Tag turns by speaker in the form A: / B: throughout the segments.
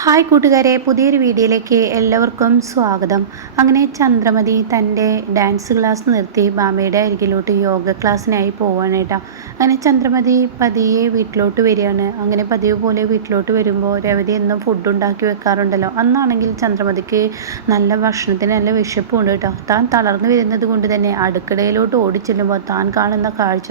A: Hi കൂട്ടുകാരെ പുതിയൊരു വീഡിയോയിലേക്ക് എല്ലാവർക്കും സ്വാഗതം. അങ്ങനെ ചന്ദ്രമതി തന്റെ ഡാൻസ് ക്ലാസ് നിർത്തി ബാമയുടെ അരികിലോട്ട് യോഗ ക്ലാസ്സിനായി പോവാനായിട്ടാണ് അങ്ങനെ ചന്ദ്രമതി പതിയെ വീട്ടിലോട്ട് വരികയാണ്. അങ്ങനെ പതിവ് പോലെ വീട്ടിലോട്ട് വരുമ്പോൾ രവതി എന്നും ഫുഡ് ഉണ്ടാക്കി വെക്കാറുണ്ടല്ലോ. അന്നാണെങ്കിൽ ചന്ദ്രമതിക്ക് നല്ല ഭക്ഷണത്തിന് നല്ല വിശപ്പുണ്ട് കേട്ടോ. താൻ തളർന്നു വരുന്നത് കൊണ്ട് തന്നെ അടുക്കളയിലോട്ട് ഓടിച്ചെല്ലുമ്പോൾ താൻ കാണുന്ന കാഴ്ച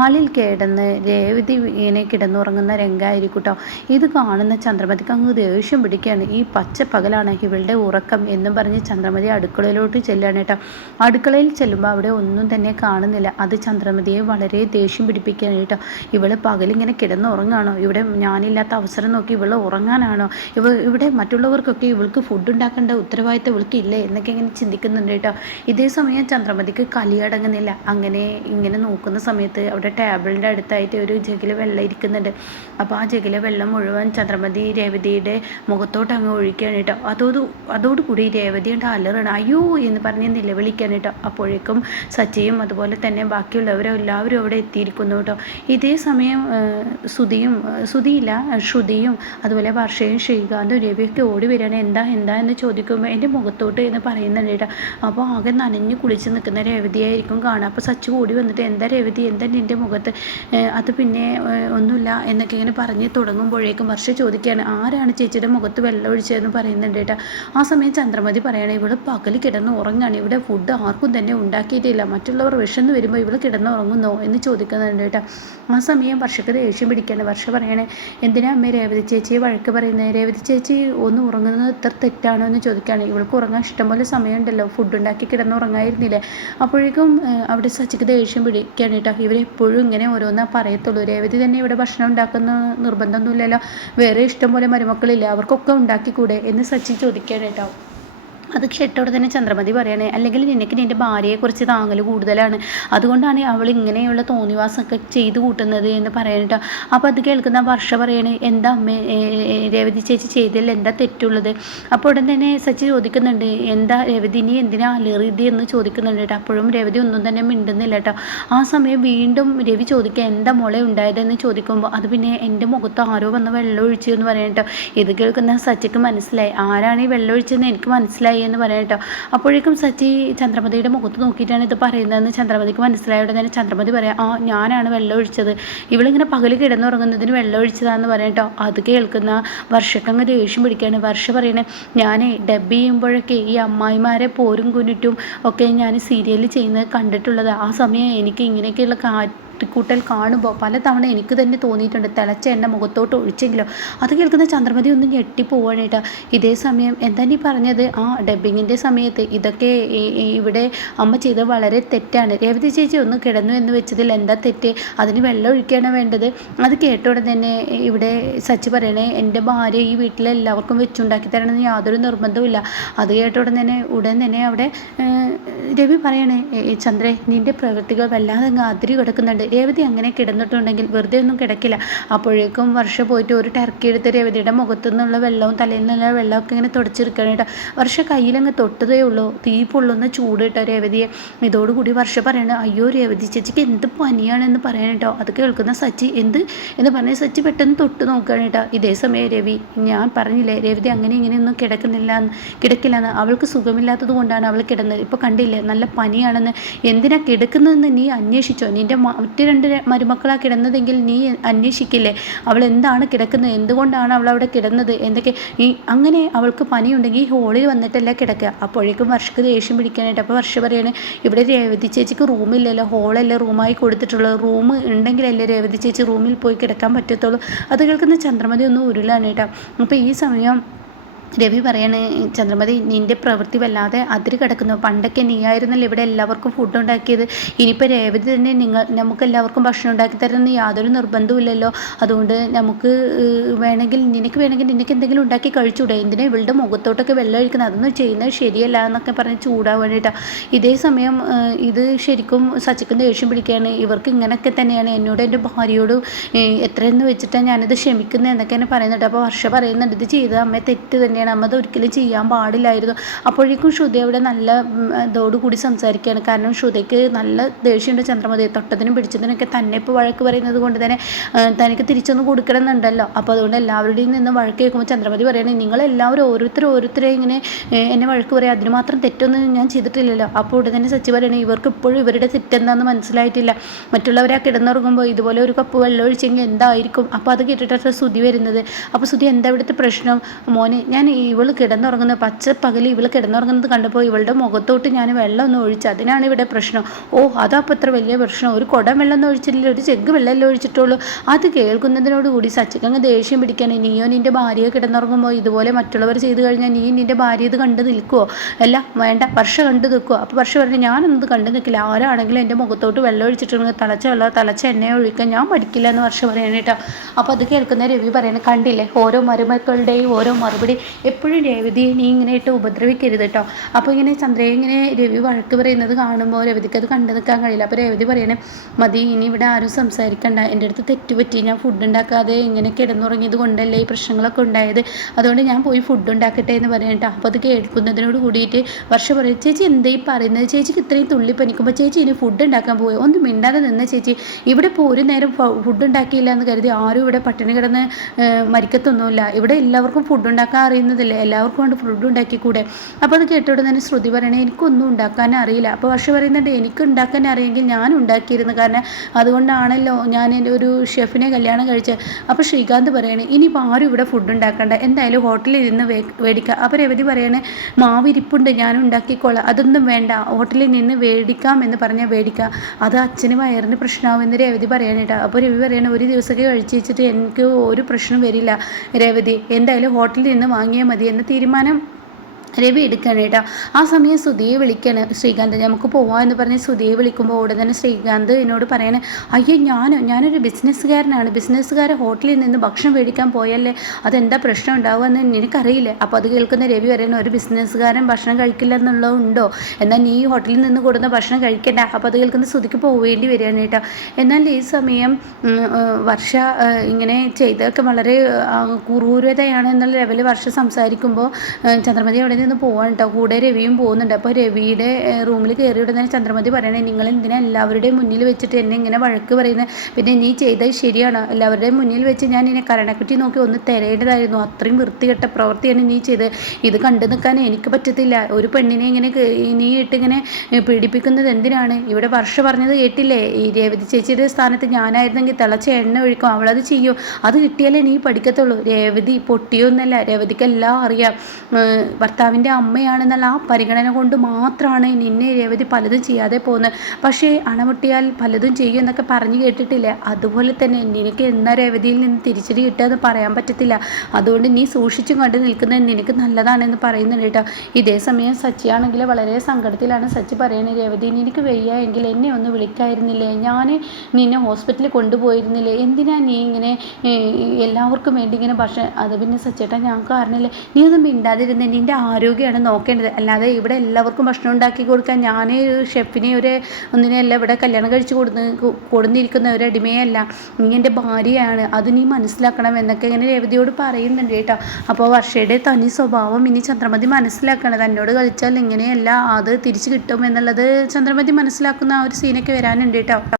A: ആളിൽ കിടന്ന് രേവതി ഇങ്ങനെ കിടന്നുറങ്ങുന്ന രംഗമായിരിക്കും കേട്ടോ. ഇത് കാണുന്ന ചന്ദ്രമതിക്ക് അങ്ങ് ദേഷ്യം പിടിക്കുകയാണ്. ഈ പച്ച പകലാണ് ഇവളുടെ ഉറക്കം എന്നും പറഞ്ഞ് ചന്ദ്രമതി അടുക്കളയിലോട്ട് ചെല്ലുകയാണ് കേട്ടോ. അടുക്കളയിൽ ചെല്ലുമ്പോൾ അവിടെ ഒന്നും തന്നെ കാണുന്നില്ല. അത് ചന്ദ്രമതിയെ വളരെ ദേഷ്യം പിടിപ്പിക്കുകയാണ് കേട്ടോ. ഇവൾ പകലിങ്ങനെ കിടന്നുറങ്ങാണോ ഇവിടെ ഞാനില്ലാത്ത അവസരം നോക്കി ഇവൾ ഉറങ്ങാനാണോ? ഇവ ഇവിടെ മറ്റുള്ളവർക്കൊക്കെ ഇവൾക്ക് ഫുഡ് ഉണ്ടാക്കേണ്ട ഉത്തരവാദിത്തം ഇവൾക്ക് ഇല്ലേ എന്നൊക്കെ ഇങ്ങനെ ചിന്തിക്കുന്നുണ്ട് കേട്ടോ. ഇതേ സമയം ചന്ദ്രമതിക്ക് കലിയടങ്ങുന്നില്ല അങ്ങനെ ഇങ്ങനെ നോക്കുന്ന സമയത്ത് അവിടെ ടേബിളിന്റെ അടുത്തായിട്ട് ഒരു ജഗിലെ വെള്ളം ഇരിക്കുന്നുണ്ട്. അപ്പോൾ ആ ജഗിലെ വെള്ളം മുഴുവൻ ചന്ദ്രമതി രേവതിയുടെ മുഖത്തോട്ട് അങ്ങ് ഒഴിക്കുകയാണ് കേട്ടോ. അതോട് അതോടുകൂടി രേവതിയുടെ അലറാണ്. അയ്യോ എന്ന് പറഞ്ഞ് നിലവിളിക്കാൻ കേട്ടോ. അപ്പോഴേക്കും സച്ചിയും അതുപോലെ തന്നെ ബാക്കിയുള്ളവരും എല്ലാവരും അവിടെ എത്തിയിരിക്കുന്നു കേട്ടോ. ഇതേ സമയം സുധിയും സുധിയില്ല ശ്രുതിയും അതുപോലെ വർഷയും ശ്രീകാന്തും രവിയൊക്കെ ഓടി വരികയാണ്. എന്താ എന്താ എന്ന് ചോദിക്കുമ്പോൾ എന്റെ മുഖത്തോട്ട് എന്ന് പറയുന്നുണ്ട് കേട്ടോ. അപ്പോൾ ആകെ നനഞ്ഞ് കുളിച്ച് നിൽക്കുന്ന രേവതിയായിരിക്കും കാണുക. അപ്പോൾ സച്ചു ഓടി വന്നിട്ട് എന്താ രേവതി എന്താ നിന്റെ മുഖത്ത്? അത് പിന്നെ ഒന്നുമില്ല എന്നൊക്കെ ഇങ്ങനെ പറഞ്ഞ് തുടങ്ങുമ്പോഴേക്കും വർഷ ചോദിക്കുകയാണ് ആരാണ് ചേച്ചിയുടെ മുഖത്ത് വെള്ളം ഒഴിച്ചതെന്ന് പറയുന്നുണ്ട് കേട്ടോ. ആ സമയം ചന്ദ്രമതി പറയണേ ഇവൾ പകൽ കിടന്ന് ഉറങ്ങാണ്. ഇവിടെ ഫുഡ് ആർക്കും തന്നെ ഉണ്ടാക്കിയിട്ടില്ല. മറ്റുള്ളവർ വിഷന്ന് വരുമ്പോൾ ഇവൾ കിടന്ന് ഉറങ്ങുന്നോ? എന്ന് ചോദിക്കുന്നുണ്ട് കേട്ടോ. ആ സമയം വർഷക്ക് ദേഷ്യം പിടിക്കുകയാണ് വർഷ പറയണേ എന്തിനാ അമ്മ രേവതി ചേച്ചിയെ വഴക്ക് പറയുന്നത് രേവതി ചേച്ചി ഒന്ന് ഉറങ്ങുന്നത് ഇത്ര തെറ്റാണോ എന്ന് ചോദിക്കുകയാണ് ഇവൾക്ക് ഉറങ്ങാൻ ഇഷ്ടംപോലെ സമയമുണ്ടല്ലോ. ഫുഡ് ഉണ്ടാക്കി കിടന്ന് ഉറങ്ങായിരുന്നില്ലേ? അപ്പോഴേക്കും അവിടെ സച്ചിക്ക് ദേഷ്യം പിടിക്കുകയാണ് കേട്ടോ. ഇവരെപ്പോഴും ഇങ്ങനെ ഓരോന്നാ പറയത്തുള്ളൂ. രേവതി തന്നെ ഇവിടെ ഭക്ഷണം ഉണ്ടാക്കുന്ന നിർബന്ധമൊന്നുമില്ലല്ലോ. വേറെ ഇഷ്ടംപോലെ മരുമക്കളില്ല? അവർക്കൊക്കെ ഉണ്ടാക്കിക്കൂടെ എന്ന് സച്ചിൻ ചോദിക്കുകയാണ് കേട്ടോ. അത് കേട്ടോടെ തന്നെ ചന്ദ്രമതി പറയണേ അല്ലെങ്കിൽ നിനക്ക് നിന്റെ ഭാര്യയെക്കുറിച്ച് താങ്ങൽ കൂടുതലാണ്. അതുകൊണ്ടാണ് അവൾ ഇങ്ങനെയുള്ള തോന്നിവാസമൊക്കെ ചെയ്ത് കൂട്ടുന്നത് എന്ന് പറയാനിട്ടോ. അപ്പോൾ അത് കേൾക്കുന്ന വർഷ പറയണേ എന്താ അമ്മ രേവതി ചേച്ചി ചെയ്തതിൽ എന്താ തെറ്റുള്ളത്? അപ്പോൾ ഉടൻ തന്നെ സച്ചി ചോദിക്കുന്നുണ്ട് എന്താ രേവതി ഇനി എന്തിനാ അലറിയത് എന്ന് ചോദിക്കുന്നുണ്ട് കേട്ടോ. അപ്പോഴും രേവതി ഒന്നും തന്നെ മിണ്ടുന്നില്ല കേട്ടോ. ആ സമയം വീണ്ടും രവി ചോദിക്കുക എന്താ മോളെ ഉണ്ടായതെന്ന് ചോദിക്കുമ്പോൾ അത് പിന്നെ എന്റെ മുഖത്ത് ആരോ വന്ന് വെള്ളം ഒഴിച്ചു എന്ന് പറയാം കേട്ടോ. ഇത് കേൾക്കുന്ന സച്ചിക്ക് മനസ്സിലായി. ആരാണ് ഈ വെള്ളം ഒഴിച്ചതെന്ന് എനിക്ക് മനസ്സിലായി. എന്ന് പറയാം കേട്ടോ. അപ്പോഴേക്കും സച്ചി ചന്ദ്രമതിയുടെ മുഖത്ത് നോക്കിയിട്ടാണ് ഇത് പറയുന്നതെന്ന് ചന്ദ്രമതിക്ക് മനസ്സിലായ തന്നെ ചന്ദ്രമതി പറയാം ആ ഞാനാണ് വെള്ളം ഒഴിച്ചത്. ഇവളിങ്ങനെ പകൽ കിടന്നുറങ്ങുന്നതിന് വെള്ളം ഒഴിച്ചതാന്ന് പറയാം കേട്ടോ. അത് കേൾക്കുന്ന വർഷക്കങ്ങ് ദേഷ്യം പിടിക്കുകയാണ്. വർഷ പറയണേ ഞാൻ ഡബ് ചെയ്യുമ്പോഴൊക്കെ ഈ അമ്മായിമാരെ പോരും കുനിറ്റും ഒക്കെ ഞാൻ സീരിയലിൽ ചെയ്യുന്നത് കണ്ടിട്ടുള്ളത്. ആ സമയം എനിക്ക് ഇങ്ങനെയൊക്കെയുള്ള കാ കൂട്ടൽ കാണുമ്പോൾ പലതവണ എനിക്ക് തന്നെ തോന്നിയിട്ടുണ്ട് തിളച്ച എണ്ണ മുഖത്തോട്ട് ഒഴിച്ചെങ്കിലോ. അത് കേൾക്കുന്ന ചന്ദ്രമതി ഒന്ന് ഞെട്ടിപ്പോവാണേട്ടാ. ഇതേ സമയം എന്താ നീ പറഞ്ഞത്? ആ ഡബ്ബിങ്ങിന്റെ സമയത്ത് ഇതൊക്കെ ഇവിടെ അമ്മ ചെയ്ത വളരെ തെറ്റാണ്. രേവതി ചേച്ചി ഒന്ന് കിടന്നു എന്ന് വെച്ചതിൽ എന്താ തെറ്റ്? അതിന് വെള്ളം ഒഴിക്കുകയാണ് വേണ്ടത്? അത് കേട്ടോടെ തന്നെ ഇവിടെ സച്ചി പറയണേ എന്റെ ഭാര്യ ഈ വീട്ടിലെല്ലാവർക്കും വെച്ചുണ്ടാക്കി തരണമെന്ന് യാതൊരു നിർബന്ധവുമില്ല. അത് കേട്ടോടെ തന്നെ ഉടൻ തന്നെ അവിടെ രവി പറയണേ ചന്ദ്രേ നിന്റെ പ്രവൃത്തികൾ വല്ലാതെ അതിരി കിടക്കുന്നുണ്ട്. രേവതി അങ്ങനെ കിടന്നിട്ടുണ്ടെങ്കിൽ വെറുതെ ഒന്നും കിടക്കില്ല. അപ്പോഴേക്കും വർഷ പോയിട്ട് ഒരു ടർക്കി എടുത്ത് രേവതിയുടെ മുഖത്തു നിന്നുള്ള വെള്ളവും തലയിൽ നിന്നുള്ള വെള്ളമൊക്കെ ഇങ്ങനെ തുടച്ചെടുക്കണം കേട്ടോ. വർഷ കയ്യിലങ്ങ് തൊട്ടതേ ഉള്ളൂ. തീ പൊള്ളുന്ന ചൂട് കേട്ടോ രേവതിയെ. ഇതോടുകൂടി വർഷ പറയണ അയ്യോ രേവതി ചേച്ചിക്ക് എന്ത് പനിയാണെന്ന് പറയാൻ കേട്ടോ. അത് കേൾക്കുന്ന സച്ചി എന്ത് എന്ന് പറഞ്ഞ സച്ചി പെട്ടെന്ന് തൊട്ട് നോക്കുകയാണ് കേട്ടോ. ഇതേ സമയം രവി ഞാൻ പറഞ്ഞില്ലേ രേവതി അങ്ങനെ ഇങ്ങനെയൊന്നും കിടക്കുന്നില്ല കിടക്കില്ലെന്ന്. അവൾക്ക് സുഖമില്ലാത്തത് കൊണ്ടാണ് അവൾ കിടന്നത്. ഇപ്പോൾ കണ്ടില്ലേ നല്ല പനിയാണെന്ന്. എന്തിനാ കിടക്കുന്നതെന്ന് നീ അന്വേഷിച്ചോ? നിന്റെ മറ്റ് രണ്ട് മരുമക്കളാണ് കിടന്നതെങ്കിൽ നീ അന്വേഷിക്കില്ലേ? അവൾ എന്താണ് കിടക്കുന്നത്? എന്തുകൊണ്ടാണ് അവൾ അവിടെ കിടന്നത്? എന്തൊക്കെ? ഈ അങ്ങനെ അവൾക്ക് പനിയുണ്ടെങ്കിൽ ഈ ഹോളിൽ വന്നിട്ടല്ല കിടക്കുക. അപ്പോഴേക്കും വർഷക്ക് ദേഷ്യം പിടിക്കാനായിട്ട്. അപ്പോൾ വർഷ പറയണേ ഇവിടെ രേവതി ചേച്ചിക്ക് റൂമില്ലല്ലോ. ഹോളല്ലേ റൂമായി കൊടുത്തിട്ടുള്ളത്. റൂം ഉണ്ടെങ്കിലല്ലേ രേവതി ചേച്ചി റൂമിൽ പോയി കിടക്കാൻ പറ്റത്തുള്ളൂ. അത് കേൾക്കുന്ന ചന്ദ്രമതി ഒന്നും ഉരുളാണ് കേട്ടോ. അപ്പോൾ ഈ സമയം രവി പറയാണ് ചന്ദ്രമതി നിന്റെ പ്രവൃത്തി വല്ലാതെ അതിര് കിടക്കുന്നു. പണ്ടൊക്കെ നീയായിരുന്നല്ലോ ഇവിടെ എല്ലാവർക്കും ഫുഡ് ഉണ്ടാക്കിയത്. ഇനിയിപ്പോൾ രേവതി തന്നെ നിങ്ങൾ നമുക്ക് എല്ലാവർക്കും ഭക്ഷണം ഉണ്ടാക്കി തരുന്ന യാതൊരു നിർബന്ധമില്ലല്ലോ അതുകൊണ്ട് നമുക്ക് വേണമെങ്കിൽ നിനക്ക് വേണമെങ്കിൽ നിനക്ക് എന്തെങ്കിലും ഉണ്ടാക്കി കഴിച്ചുകൂടെ എന്തിനാ ഇവളുടെ മുഖത്തോട്ടൊക്കെ വെള്ളം ഒഴിക്കുന്നത്? അതൊന്നും ചെയ്യുന്നത് ശരിയല്ല എന്നൊക്കെ പറഞ്ഞ് ചൂടാൻ വേണ്ടിയിട്ടാണ് ഇതേ സമയം ഇത് ശരിക്കും സച്ചിക്കുന്ന ദേഷ്യം പിടിക്കുകയാണ്. ഇവർക്ക് ഇങ്ങനെയൊക്കെ തന്നെയാണ്. എന്നോട് എന്റെ ഭാര്യയോട് എത്രയെന്ന് വെച്ചിട്ടാണ് ഞാനിത് ക്ഷമിക്കുന്നത് എന്നൊക്കെ തന്നെ പറയുന്നുണ്ട് അപ്പോൾ വർഷ പറയുന്നുണ്ട് ഇത് ചെയ്ത അമ്മയെ തെറ്റ് തന്നെ തന്നെയാണ്. അമ്മ അത് ഒരിക്കലും ചെയ്യാൻ പാടില്ലായിരുന്നു. അപ്പോഴേക്കും ശ്രുതി അവിടെ നല്ല ഇതോടുകൂടി സംസാരിക്കുകയാണ്. കാരണം ശ്രുതിക്ക് നല്ല ദേഷ്യമുണ്ട് ചന്ദ്രമതി. തൊട്ടതിനും പിടിച്ചതിനൊക്കെ തന്നെ ഇപ്പോൾ വഴക്ക് പറയുന്നത് കൊണ്ട് തന്നെ തനിക്ക് തിരിച്ചൊന്ന് കൊടുക്കണമെന്നുണ്ടല്ലോ. അപ്പോൾ അതുകൊണ്ട് എല്ലാവരുടെയും നിന്ന് വഴക്ക് കേൾക്കുമ്പോൾ ചന്ദ്രമതി പറയുകയാണെങ്കിൽ നിങ്ങളെല്ലാവരും ഓരോരുത്തർ ഓരോരുത്തരെ ഇങ്ങനെ എന്നെ വഴക്ക് പറയുക അതിന് മാത്രം തെറ്റൊന്നും ഞാൻ ചെയ്തിട്ടില്ലല്ലോ. അപ്പോൾ ഉടനെ തന്നെ സച്ചി പറയണേ ഇവർക്ക് ഇപ്പോഴും ഇവരുടെ തെറ്റെന്താണെന്ന് മനസ്സിലായിട്ടില്ല. മറ്റുള്ളവരെ കിടന്നുറങ്ങുമ്പോൾ ഇതുപോലെ ഒരു കപ്പ് വെള്ളം ഒഴിച്ചെങ്കിൽ എന്തായിരിക്കും? അപ്പോൾ അത് കേട്ടിട്ടാണ് സുതി വരുന്നത്. അപ്പോൾ സുതി എന്താ ഇവിടുത്തെ പ്രശ്നം? മോനെ ഞാൻ ഇവൾ കിടന്നുറങ്ങുന്നത് പച്ച പകൽ ഇവൾ കിടന്നുറങ്ങുന്നത് കണ്ടപ്പോൾ ഇവളുടെ മുഖത്തോട്ട് ഞാൻ വെള്ളം ഒന്ന് ഒഴിച്ച് അതിനാണ് ഇവിടെ പ്രശ്നം. ഓ അതപ്പോൾ ഇത്ര വലിയ പ്രശ്നം. ഒരു കുടം വെള്ളം ഒന്നും ഒഴിച്ചിട്ടില്ല ഒരു ചെഗ് വെള്ളമല്ലേ ഒഴിച്ചിട്ടുള്ളൂ. അത് കേൾക്കുന്നതിനോടുകൂടി സച്ചിക്കങ്ങ് ദേഷ്യം പിടിക്കാൻ നീയോ നിന്റെ ഭാര്യയെ കിടന്നുറങ്ങുമ്പോൾ ഇതുപോലെ മറ്റുള്ളവർ ചെയ്തു കഴിഞ്ഞാൽ നീ നിന്റെ ഭാര്യ ഇത് കണ്ടു നിൽക്കുമോ അല്ല വേണ്ട വർഷ കണ്ടു നിൽക്കുമോ അപ്പോൾ വർഷ പറഞ്ഞു ഞാനൊന്നും കണ്ടു നിൽക്കില്ല. ആരാണെങ്കിലും എന്റെ മുഖത്തോട്ട് വെള്ളം ഒഴിച്ചിട്ടുണ്ടെങ്കിൽ തിളച്ച വെള്ളം തിളച്ച എണ്ണ ഒഴിക്കാൻ ഞാൻ പഠിക്കില്ല എന്ന് വർഷം പറയണേട്ടോ അപ്പോൾ അത് കേൾക്കുന്ന രവി പറയുന്നത് കണ്ടില്ലേ? ഓരോ മരുമക്കളുടെയും ഓരോ മറുപടി എപ്പോഴും രേവതിയെ നീ ഇങ്ങനെ ഇട്ട് ഉപദ്രവിക്കരുത് കേട്ടോ അപ്പോൾ ഇങ്ങനെ ചന്ദ്രയെ ഇങ്ങനെ രവി വഴക്ക് പറയുന്നത് കാണുമ്പോൾ രവതിക്ക് അത് കണ്ടു നിൽക്കാൻ കഴിയില്ല. അപ്പോൾ രവതി പറയണേ മതി ഇനി ഇവിടെ ആരും സംസാരിക്കണ്ട. എന്റെ അടുത്ത് തെറ്റുപറ്റി ഞാൻ ഫുഡ് ഉണ്ടാക്കാതെ ഇങ്ങനെ കിടന്നുറങ്ങിയത് കൊണ്ടല്ലേ ഈ പ്രശ്നങ്ങളൊക്കെ ഉണ്ടായത്. അതുകൊണ്ട് ഞാൻ പോയി ഫുഡ് ഉണ്ടാക്കട്ടെ എന്ന് പറയട്ടോ അപ്പോൾ അത് കേൾക്കുന്നതിനോട് കൂടിയിട്ട് വർഷം പറയും ചേച്ചി എന്താ ഈ പറയുന്നത്? ചേച്ചിക്ക് ഇത്രയും തുള്ളി പനിക്കുമ്പോൾ ചേച്ചി ഇനി ഫുഡ് ഉണ്ടാക്കാൻ പോയി? ഒന്നും മിണ്ടാതെ നിന്ന് ചേച്ചി. ഇവിടെ ഇപ്പോൾ ഒരു നേരം ഫുഡ് ഉണ്ടാക്കിയില്ല എന്ന് കരുതി ആരും ഇവിടെ പട്ടിണി കിടന്ന് മരിക്കത്തൊന്നുമില്ല. ഇവിടെ എല്ലാവർക്കും ഫുഡ് ഉണ്ടാക്കാൻ അറിയുന്നതല്ലേ എല്ലാവർക്കും കൊണ്ട് ഫുഡ് ഉണ്ടാക്കിക്കൂടെ? അപ്പോൾ അത് കേട്ടോടെ തന്നെ ശ്രുതി പറയണേ എനിക്കൊന്നും ഉണ്ടാക്കാൻ അറിയില്ല. അപ്പോൾ വർഷം പറയുന്നുണ്ട് എനിക്ക് ഉണ്ടാക്കാൻ അറിയെങ്കിൽ ഞാൻ ഉണ്ടാക്കിയിരുന്നു. കാരണം അതുകൊണ്ടാണല്ലോ ഞാൻ എന്റെ ഒരു ഷെഫിനെ കല്യാണം കഴിച്ചത് അപ്പോൾ ശ്രീകാന്ത് പറയണേ ഇനിയിപ്പോൾ ആരും ഇവിടെ ഫുഡ് ഉണ്ടാക്കണ്ട. എന്തായാലും ഹോട്ടലിൽ ഇരുന്ന് മേടിക്കുക അപ്പോൾ രവതി പറയണേ മാവിരിപ്പുണ്ട് ഞാൻ ഉണ്ടാക്കിക്കോളാം. അതൊന്നും വേണ്ട. ഹോട്ടലിൽ നിന്ന് മേടിക്കാം എന്ന് പറഞ്ഞാൽ മേടിക്കാം അത് അച്ഛന് വയറിന് പ്രശ്നമാവുമെന്ന് രവതി പറയാനേട്ടാ അപ്പോൾ രവി പറയണേ ഒരു ദിവസമൊക്കെ കഴിച്ച് വെച്ചിട്ട് എനിക്ക് ഒരു പ്രശ്നം വരില്ല രവതി. എന്തായാലും ഹോട്ടലിൽ നിന്ന് വാങ്ങിയാൽ മതി എന്ന തീരുമാനം രവി എടുക്കണം കേട്ടോ. ആ സമയം സുധിയെ വിളിക്കണ്. ശ്രീകാന്ത് നമുക്ക് പോവാം എന്ന് പറഞ്ഞ് സുധിയെ വിളിക്കുമ്പോൾ ഉടൻ തന്നെ ശ്രീകാന്ത് എന്നോട് പറയണേ അയ്യോ ഞാൻ ഞാനൊരു ബിസിനസ്സുകാരനാണ്. ബിസിനസ്സുകാരെ ഹോട്ടലിൽ നിന്ന് ഭക്ഷണം മേടിക്കാൻ പോയല്ലേ? അതെന്താ പ്രശ്നം ഉണ്ടാവുമെന്ന് എനിക്കറിയില്ല അപ്പോൾ അത് കേൾക്കുന്ന രവി പറയുന്ന ഒരു ബിസിനസ്സുകാരൻ ഭക്ഷണം കഴിക്കില്ല എന്നുള്ളതുണ്ടോ എന്നാൽ നീ ഹോട്ടലിൽ നിന്ന് കൊടുക്കുന്ന ഭക്ഷണം കഴിക്കണ്ട. അപ്പോൾ അത് കേൾക്കുന്ന സുധിക്ക് പോവേണ്ടി വരികയാണ് കേട്ടോ. എന്നാൽ ഈ സമയം വർഷ ഇങ്ങനെ ചെയ്തൊക്കെ വളരെ ക്രൂരതയാണ് എന്നുള്ള ലെവലിൽ വർഷ സംസാരിക്കുമ്പോൾ ചന്ദ്രമതി അവിടെ നിന്ന് പോവാണ് കേട്ടോ കൂടെ രവിയും പോകുന്നുണ്ട്. അപ്പോൾ രവിയുടെ റൂമിൽ കയറി ഉടനെ ചന്ദ്രമതി പറയണേ നിങ്ങൾ എന്തിനാ എല്ലാവരുടെയും മുന്നിൽ വെച്ചിട്ട് എന്നെ ഇങ്ങനെ വഴക്ക് പറയുന്നത് പിന്നെ നീ ചെയ്തത് ശരിയാണോ. എല്ലാവരുടെയും മുന്നിൽ വെച്ച് ഞാൻ ഇനി കരണക്കുറ്റി നോക്കി ഒന്ന് തരേണ്ടതായിരുന്നു അത്രയും വൃത്തികെട്ട പ്രവൃത്തിയാണ് നീ ചെയ്തത്. ഇത് കണ്ടു നിൽക്കാൻ എനിക്ക് പറ്റത്തില്ല. ഒരു പെണ്ണിനെ ഇങ്ങനെ നീ ഇട്ടിങ്ങനെ പീഡിപ്പിക്കുന്നത് എന്തിനാണ്? ഇവിടെ വർഷ പറഞ്ഞത് കേട്ടില്ലേ? ഈ രേവതി ചേച്ചിയുടെ സ്ഥാനത്ത് ഞാനായിരുന്നെങ്കിൽ തിളച്ച എണ്ണ ഒഴിക്കും. അവളത് ചെയ്യും. അത് കിട്ടിയാലേ നീ പഠിക്കത്തുള്ളൂ. രേവതി പൊട്ടിയൊന്നല്ല രേവതിക്കെല്ലാം അറിയാം. ഭർത്താവ് ഭർത്താവിന്റെ അമ്മയാണെന്നുള്ള ആ പരിഗണന കൊണ്ട് മാത്രമാണ് നിന്നെ രേവതി പലതും ചെയ്യാതെ പോകുന്നത്. പക്ഷേ അണമുട്ടിയാൽ പലതും ചെയ്യും എന്നൊക്കെ പറഞ്ഞു കേട്ടിട്ടില്ലേ? അതുപോലെ തന്നെ നിനക്ക് എന്ന രേവതിയിൽ നിന്ന് തിരിച്ചടി കിട്ടുക പറയാൻ പറ്റത്തില്ല. അതുകൊണ്ട് നീ സൂക്ഷിച്ചും കണ്ട് നിൽക്കുന്നത് നിനക്ക് നല്ലതാണെന്ന് പറയുന്നുണ്ട് കേട്ടോ. ഇതേ സമയം സച്ചിയാണെങ്കിൽ വളരെ സങ്കടത്തിലാണ് സച്ചി പറയുന്നത് രേവതി നിനക്ക് വയ്യ എങ്കിൽ എന്നെ ഒന്ന് വിളിക്കായിരുന്നില്ലേ? ഞാൻ നിന്നെ ഹോസ്പിറ്റലിൽ കൊണ്ടുപോയിരുന്നില്ലേ? എന്തിനാ നീ ഇങ്ങനെ എല്ലാവർക്കും വേണ്ടി ഇങ്ങനെ ഭക്ഷണം അത് പിന്നെ സച്ചേട്ടാ ഞങ്ങൾക്ക് അറിഞ്ഞില്ലേ നീ ഒന്നും മിണ്ടാതിരുന്നേ നിന്റെ ആരോഗ്യമാണ് നോക്കേണ്ടത്. അല്ലാതെ ഇവിടെ എല്ലാവർക്കും ഭക്ഷണം ഉണ്ടാക്കി കൊടുക്കാൻ ഞാൻ ഷെഫിനെ ഒരു ഒന്നിനെയല്ല ഇവിടെ കല്യാണം കഴിച്ച് കൊടുന്ന് കൊടുന്നിരിക്കുന്ന ഒരു അടിമയല്ല നീ എന്റെ ഭാര്യയാണ്. അത് നീ മനസ്സിലാക്കണം എന്നൊക്കെ ഇങ്ങനെ രേവതിയോട് പറയുന്നുണ്ട് കേട്ടോ. അപ്പോൾ വർഷയുടെ തനി സ്വഭാവം ഇനി ചന്ദ്രമതി മനസ്സിലാക്കണം. തന്നോട് കളിച്ചാൽ ഇങ്ങനെയല്ല. അത് തിരിച്ചു കിട്ടും എന്നുള്ളത് ചന്ദ്രമതി മനസ്സിലാക്കുന്ന ആ ഒരു സീനൊക്കെ വരാനുണ്ട് കേട്ടോ.